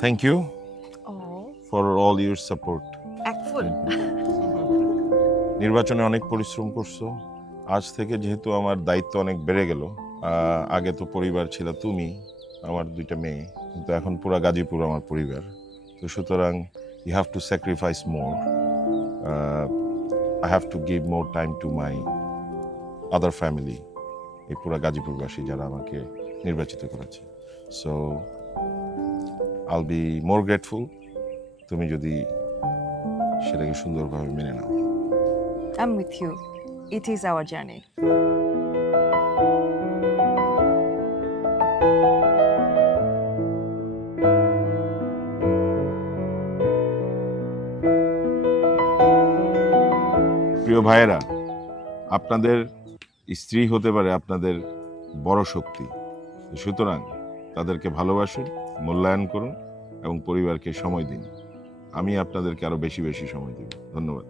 Thank you ও for all your support এক ফুল নির্বাচনে অনেক পরিশ্রম করছ। আজ থেকে যেহেতু আমার দায়িত্ব অনেক বেড়ে গেল আহ, আগে তো পরিবার ছিল তুমি আমার দুইটা মেয়ে কিন্তু এখন পুরো গাজীপুর আমার পরিবার। তো সুতরাং you have to sacrifice more I have to give more time to my other family এই পুরো গাজীপুরবাসী যারা আমাকে নির্বাচিত করেছে। So I'll be more grateful তুমি যদি সেটাকে সুন্দরভাবে মেনে নাও I'm with you. It is our journey. প্রিয় ভাইয়েরা আপনাদের স্ত্রী হতে পারে আপনাদের বড় শক্তি সুতরাং তাদেরকে ভালোবাসুন মূল্যায়ন করুন এবং পরিবারকে সময় দিন। আমি আপনাদেরকে আরও বেশি বেশি সময় দিব। ধন্যবাদ।